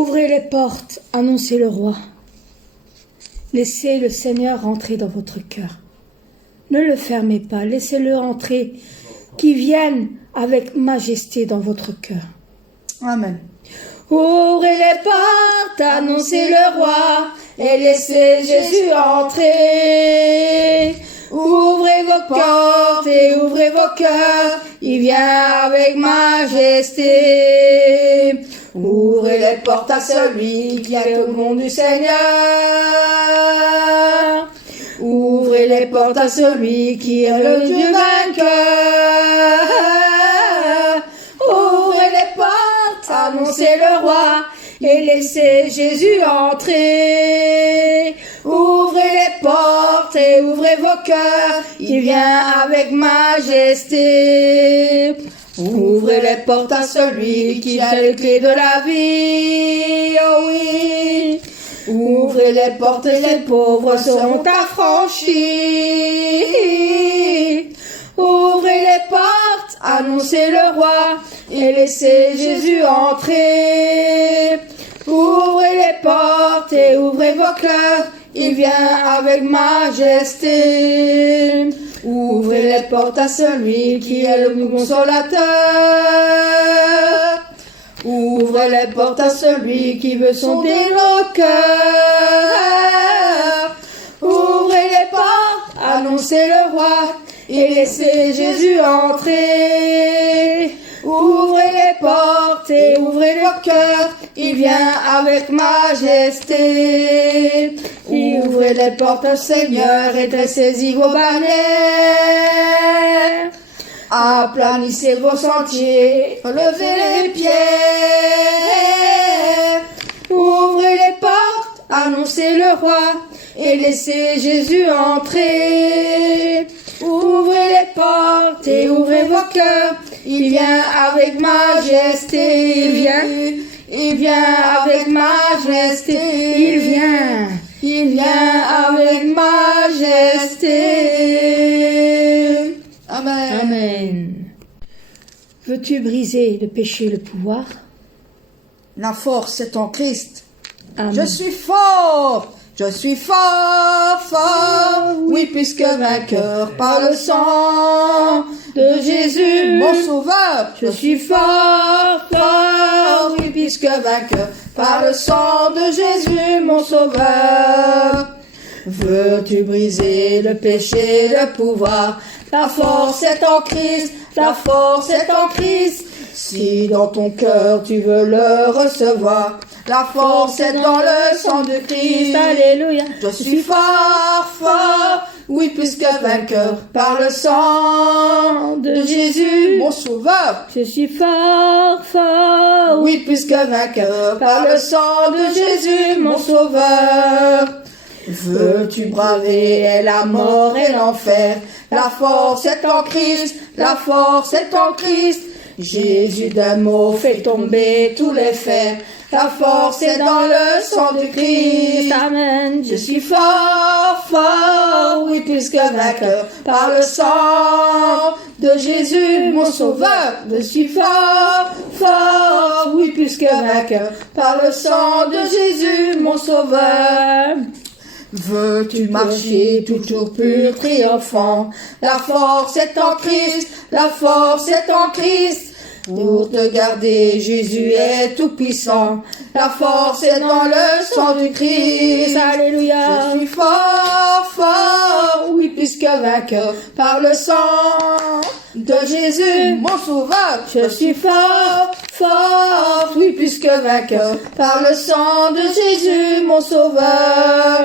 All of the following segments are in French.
Ouvrez les portes, annoncez le roi. Laissez le Seigneur rentrer dans votre cœur. Ne le fermez pas, laissez-le entrer, qu'il vienne avec majesté dans votre cœur. Amen. Ouvrez les portes, annoncez le roi, et laissez Jésus entrer. Ouvrez vos portes et ouvrez vos cœurs, il vient avec majesté. Ouvrez les portes à celui qui est au nom du Seigneur. Ouvrez les portes à celui qui est le Dieu vainqueur. Ouvrez les portes, annoncez le roi, et laissez Jésus entrer. Ouvrez les portes et ouvrez vos cœurs, il vient avec majesté. Ouvrez les portes à celui qui a les clés de la vie, oh oui. Ouvrez les portes et les pauvres seront affranchis. Ouvrez les portes, annoncez le roi, et laissez Jésus entrer. Ouvrez les portes et ouvrez vos cœurs, il vient avec majesté. Ouvrez les portes à celui qui est le consolateur. Ouvrez les portes à celui qui veut sonder nos cœurs. Ouvrez les portes, annoncez le roi, et laissez Jésus entrer. Ouvrez les portes et ouvrez vos cœurs, il vient avec majesté. Ouvrez les portes au Seigneur et dressez-y vos bannières. Aplanissez vos sentiers, relevez les pierres. Ouvrez les portes, annoncez le roi, et laissez Jésus entrer. Ouvrez les portes et ouvrez vos cœurs, il vient avec majesté. Il vient avec majesté. Il vient avec majesté. Amen. Amen. Veux-tu briser le péché et le pouvoir? La force est en Christ. Amen. Je suis fort. Je suis fort, fort, oui, puisque vainqueur par le sang de Jésus, mon sauveur. Je suis fort, fort, oui, puisque vainqueur par le sang de Jésus, mon sauveur. Veux-tu briser le péché, le pouvoir? La force est en Christ, la force est en Christ. Si dans ton cœur tu veux le recevoir, la force est dans le sang de Christ. Alléluia. Je suis fort, fort, oui, puisque vainqueur par le sang de Jésus, mon sauveur. Je suis fort, fort, oui, puisque vainqueur par le sang de Jésus, mon sauveur. Veux-tu braver la mort et l'enfer? La force est en Christ, la force est en Christ. Jésus d'un mot fait tomber tous les fers. La force est dans le sang de Christ. Amen. Je suis fort, fort, oui, puisque vainqueur par le sang de Jésus, mon sauveur. Je suis fort, fort, oui, puisque vainqueur par le sang de Jésus, mon sauveur. Veux-tu marcher toujours pur, triomphant? La force est en Christ, la force est en Christ. Pour te garder, Jésus est tout puissant. La force est dans le sang du Christ. Alléluia. Je suis fort, fort, oui, puisque vainqueur par le sang de Jésus, mon sauveur. Je suis fort, fort, oui, puisque vainqueur par le sang de Jésus, mon sauveur.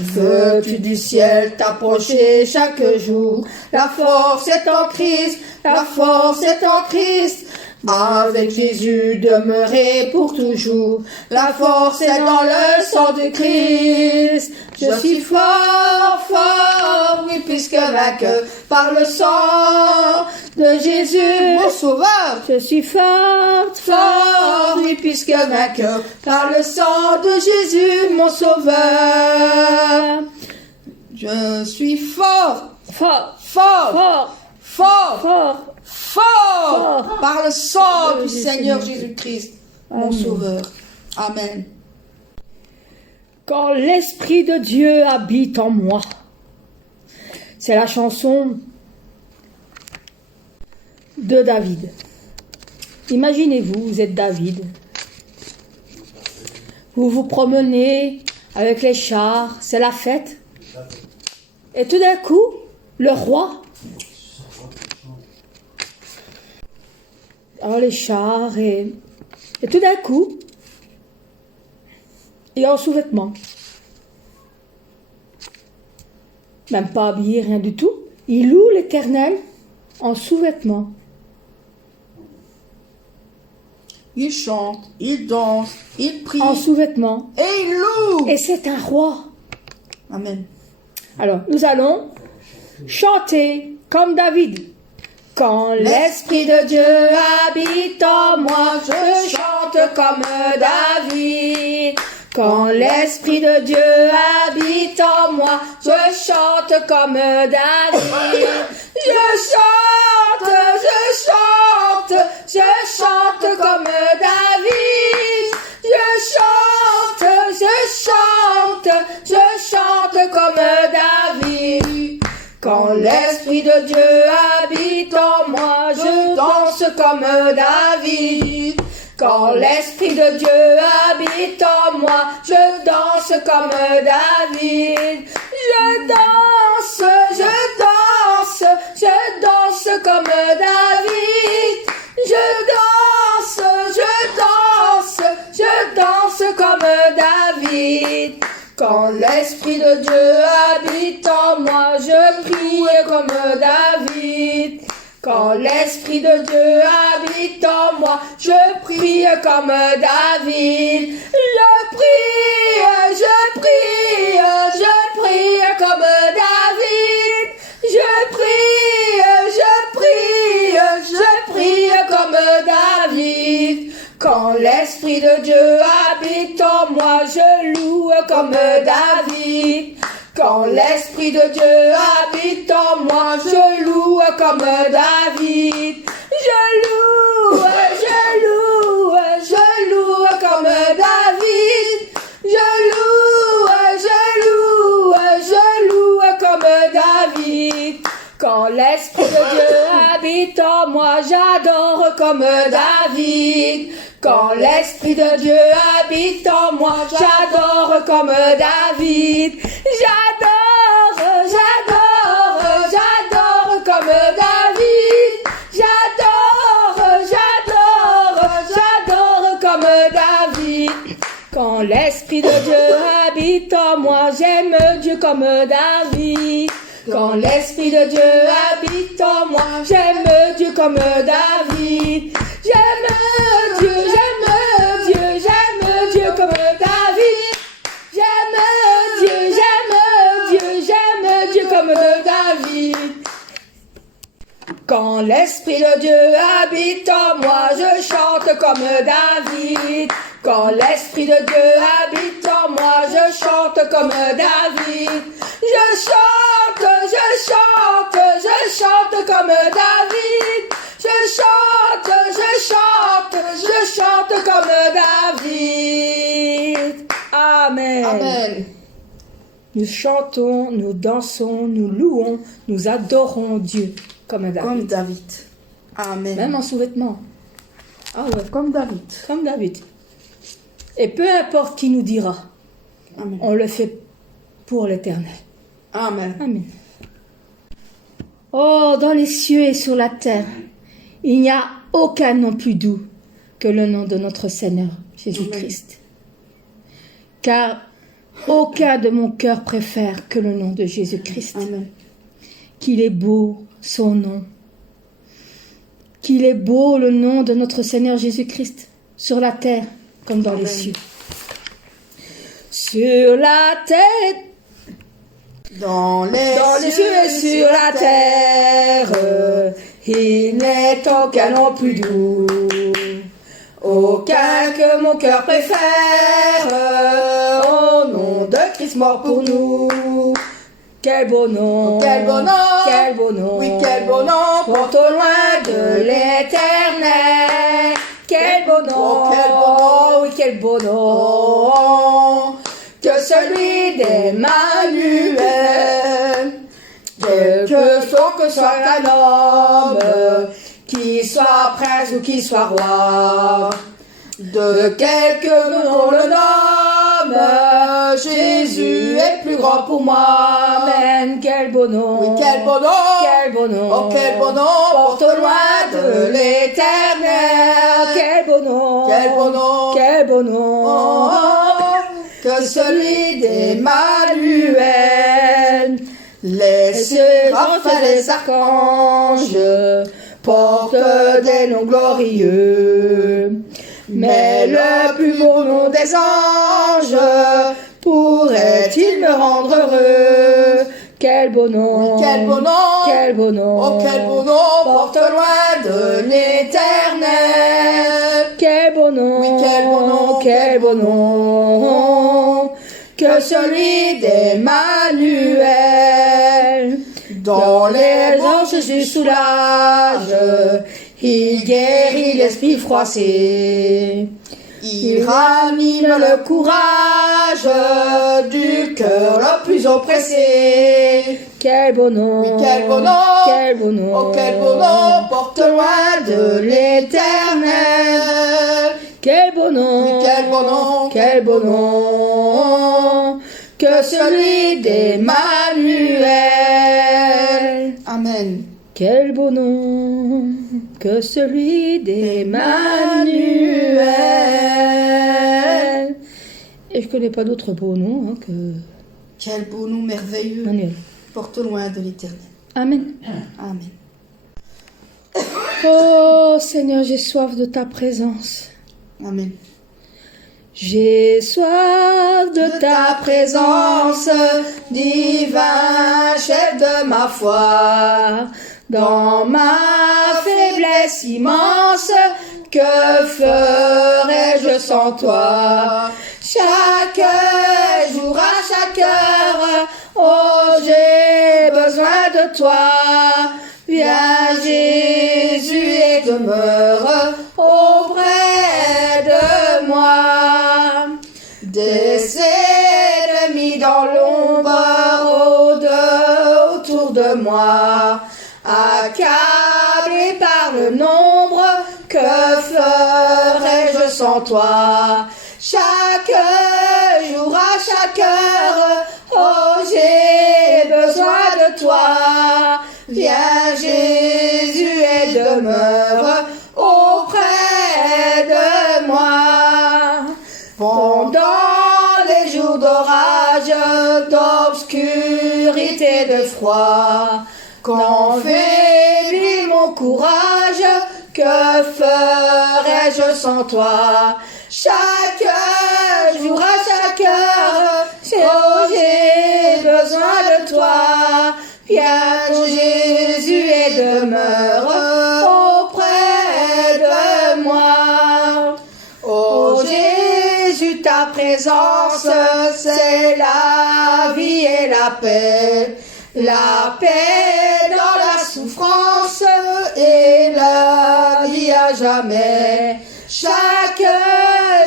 Veux-tu du ciel t'approcher chaque jour? La force est en Christ, la force est en Christ. Avec Jésus demeurer pour toujours. La force est dans le sang de Christ. Je suis fort, fort, oui, puisque vainqueur par le sang de Jésus, mon sauveur. Je suis fort, fort, oui, puisque vainqueur par le sang de Jésus, mon sauveur. Je suis fort, fort, fort, fort, fort, fort, fort, par le sang du Seigneur Jésus-Christ, mon sauveur. Amen. Quand l'Esprit de Dieu habite en moi. C'est la chanson de David. Imaginez-vous, vous êtes David. Vous vous promenez avec les chars, c'est la fête. Et tout d'un coup, le roi, alors les chars, et tout d'un coup, il est en sous-vêtements. Même pas habillé, rien du tout. Il loue l'Éternel en sous-vêtements. Il chante, il danse, il prie. En sous-vêtements. Et il loue. Et c'est un roi. Amen. Alors, nous allons chanter comme David. Quand l'Esprit de Dieu habite en moi, je chante comme David. Quand l'Esprit de Dieu habite en moi, je chante comme David. Je chante comme David. Je chante comme David. Quand l'Esprit de Dieu habite en moi, je danse comme David. Quand l'Esprit de Dieu habite en moi, je danse comme David. Je danse comme David. Je danse comme David. Quand l'Esprit de Dieu habite en moi, je prie comme David. Quand l'Esprit de Dieu habite en moi, je prie comme David. Je prie comme David. Je prie comme David. Quand l'Esprit de Dieu habite en moi, je loue comme David. Quand l'Esprit de Dieu habite en moi, je loue comme David. Je loue comme David. Je loue comme David. Quand l'Esprit de Dieu habite en moi, j'adore comme David. Quand l'Esprit de Dieu habite en moi, j'adore comme David. J'adore comme David. J'adore comme David. Quand l'Esprit de Dieu habite en moi, j'aime Dieu comme David. Quand l'Esprit de Dieu habite en moi, j'aime Dieu comme David. J'aime Dieu comme David. J'aime Dieu comme David. Quand l'Esprit de Dieu habite en moi, je chante comme David. Quand l'Esprit de Dieu habite en moi, je chante comme David. Je chante comme David. Je chante comme David. Amen. Amen. Nous chantons, nous dansons, nous louons, nous adorons Dieu comme David. Comme David. Amen. Même en sous-vêtements. Ah ouais, Comme David. comme David. Et peu importe qui nous dira, Amen. on le fait pour l'Éternel. Amen. Amen. Oh, dans les cieux et sur la terre, il n'y a aucun nom plus doux que le nom de notre Seigneur Jésus-Christ. Car aucun de mon cœur préfère que le nom de Jésus-Christ. Amen. Qu'il est beau son nom. Qu'il est beau le nom de notre Seigneur Jésus-Christ sur la terre comme dans les cieux. Sur la terre, Dans les cieux et sur la terre, il n'est aucun nom plus doux, aucun que mon cœur préfère, au nom de Christ mort pour nous. Quel beau nom, Quel beau nom. quel beau nom, Oui, quel beau nom. porte au loin de l'Éternel. Quel beau nom, Oh, quel beau nom. oui, quel quel beau nom que celui d'Emmanuel. Que soit un homme, qui soit prince ou qui soit roi, de quelque nom le nomme, Jésus est plus grand pour moi. Amen. Quel beau nom, Oui, quel beau nom, quel beau nom, oh quel beau nom, porte loin de l'éternel. Quel beau nom, quel beau nom, quel beau nom, oh, que celui d'Emmanuel. Les séraphes séraphes et les archanges portent des noms glorieux. Mais le plus beau nom des anges pourrait-il me rendre heureux? Quel beau nom, quel beau nom, quel beau nom, oh quel beau nom, porte loin de l'éternel. Quel beau nom, Oui, quel beau nom, quel beau nom, que celui d'Emmanuel. Dans les anges Jésus soulage, il guérit l'esprit froissé. Il ranime le courage du cœur le plus oppressé. Quel beau nom, Oui, quel beau nom, quel beau nom, oh quel beau nom, porte loin de l'éternel. Quel beau nom, Oui, quel beau nom, quel beau nom, que celui d'Emmanuel. Amen. Quel beau nom que celui d'Emmanuel. Et je connais pas d'autre beau nom que Quel beau nom merveilleux, Emmanuel. porte loin de l'éternel. Amen. Amen. Oh Seigneur, j'ai soif de ta présence. Amen. J'ai soif de ta présence, divin chef de ma foi. Dans ma faiblesse immense, que ferais-je sans toi? Chaque jour, à chaque heure, oh j'ai besoin de toi. Viens Jésus et demeure auprès de moi. Des ennemis dans l'ombre autour de moi, accablé par le nombre, que ferais-je sans toi? Chaque jour, à chaque heure, oh j'ai besoin de toi. Viens Jésus et demeure auprès de moi. Pendant les jours d'orage, d'obscurité, de froid, quand faiblit mon courage, que ferais-je sans toi? Chaque jour, à chaque heure, oh j'ai besoin de toi. Viens Jésus et demeure auprès de moi. Oh Jésus, ta présence, c'est la vie et la paix. La paix dans la souffrance et la vie à jamais. Chaque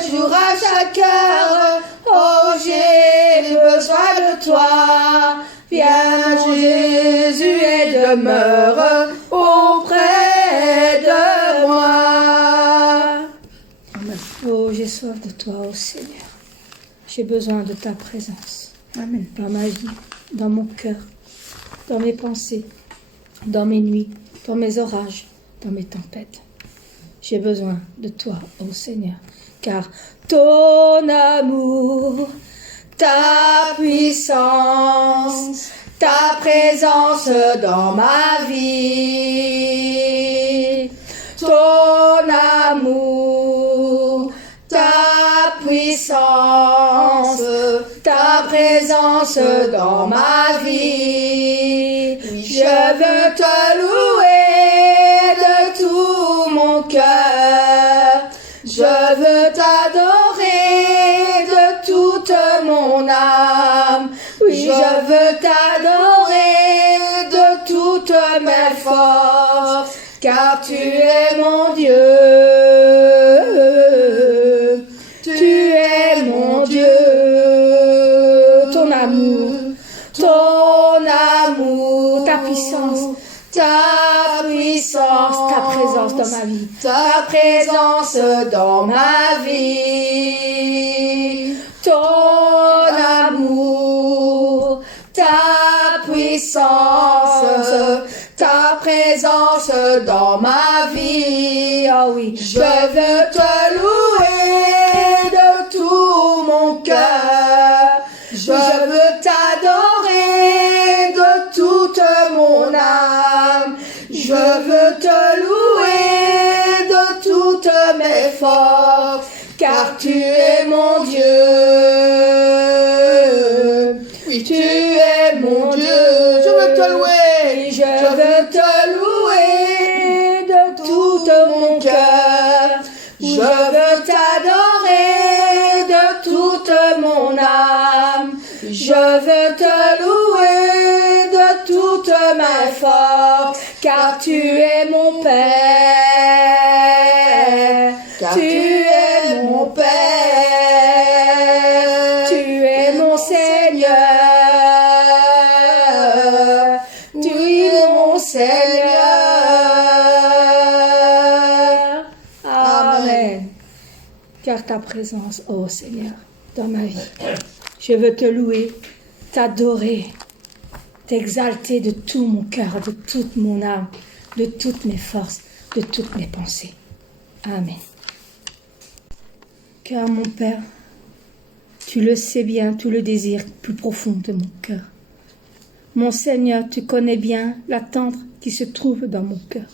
jour, à chaque heure, oh j'ai besoin de toi. Viens Jésus et demeure auprès de moi. Amen. Oh, j'ai soif de toi, oh Seigneur. J'ai besoin de ta présence. Amen. Dans ma vie, dans mon cœur, dans mes pensées, dans mes nuits, dans mes orages, dans mes tempêtes. J'ai besoin de toi, ô Seigneur, car ton amour, ta puissance, ta présence dans ma vie, ton amour, ta puissance, ta présence dans ma vie. Je veux te louer de tout mon cœur. Je veux t'adorer de toute mon âme. Oui, je veux t'adorer de toutes mes forces, car tu es mon Dieu. Tu présence dans ma vie, ton amour, ta puissance, ta présence dans ma vie. Oh oui. Je veux te louer de tout mon cœur. Je veux t'adorer de toute mon âme. Je veux te louer de toutes mes forces, car tu es mon Dieu. Oui, tu es mon Dieu. Je veux te louer. Je veux te louer de tout mon cœur. Je veux t'adorer de toute mon âme. Je veux te louer de toutes mes forces, car tu es mon Père. Car tu es mon Père. Tu es mon Seigneur. Tu es mon Seigneur. Amen. Car ta présence, ô Seigneur, dans ma vie. Je veux te louer, t'adorer, t'exalter de tout mon cœur, de toute mon âme, de toutes mes forces, de toutes mes pensées. Amen. Car mon Père, tu le sais bien, tu le désires plus profond de mon cœur. Mon Seigneur, tu connais bien l'attente qui se trouve dans mon cœur.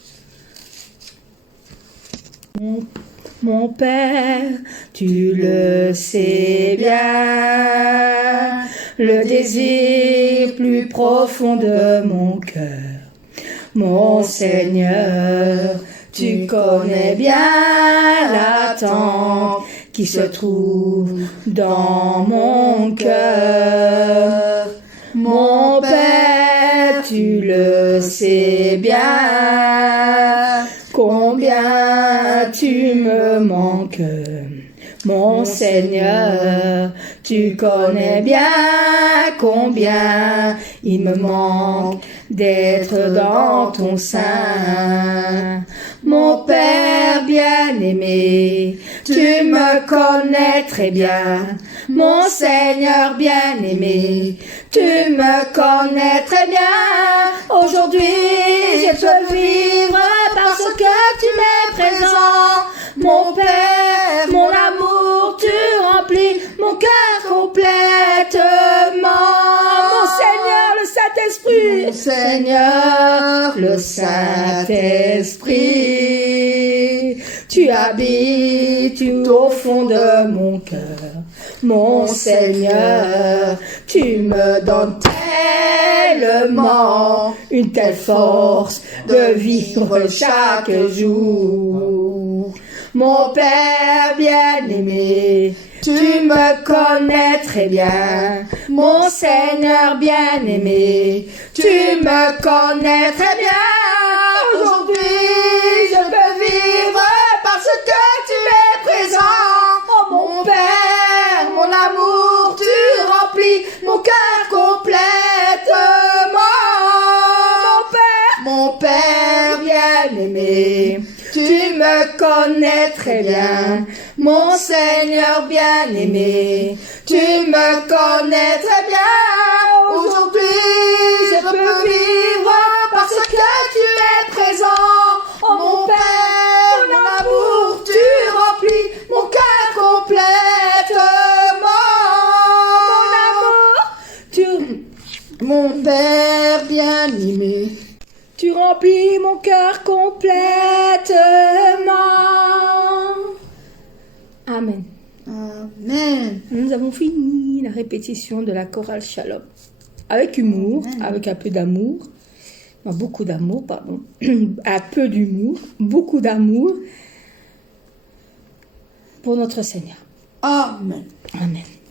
Mon Père, tu le sais bien, le désir plus profond de mon cœur. Mon Seigneur, tu connais bien l'attente qui se trouve dans mon cœur. Mon Père, tu le sais bien, combien tu me manques. Mon Seigneur, tu connais bien combien il me manque d'être dans ton sein. Mon Père bien-aimé, tu me connais très bien. Mon Seigneur bien-aimé, tu me connais très bien. Aujourd'hui, je peux vivre parce que tu m'es présent. Mon Père, mon amour, tu remplis mon cœur complètement. Mon Seigneur, le Saint-Esprit. Mon Seigneur, le Saint-Esprit, tu habites au fond de mon cœur. Mon Seigneur, tu me donnes tellement une telle force de vivre chaque jour. Mon Père bien-aimé, tu me connais très bien. Mon Seigneur bien-aimé, tu me connais très bien. Aujourd'hui, je peux vivre parce que tu es présent. Oh mon Père, mon amour, tu remplis mon cœur complètement. Mon Père bien-aimé, tu me connais très bien. Mon Seigneur bien-aimé, tu me connais très bien. Aujourd'hui, je peux vivre parce que tu es présent. Oh mon Père, mon amour, tu remplis mon cœur complètement. Mon Père bien-aimé, Tu remplis mon cœur complètement. Amen. Amen. Nous avons fini la répétition de la chorale Shalom. Avec humour, avec un peu d'amour. Non, beaucoup d'amour, pardon. Un peu d'humour, beaucoup d'amour pour notre Seigneur. Amen. Amen.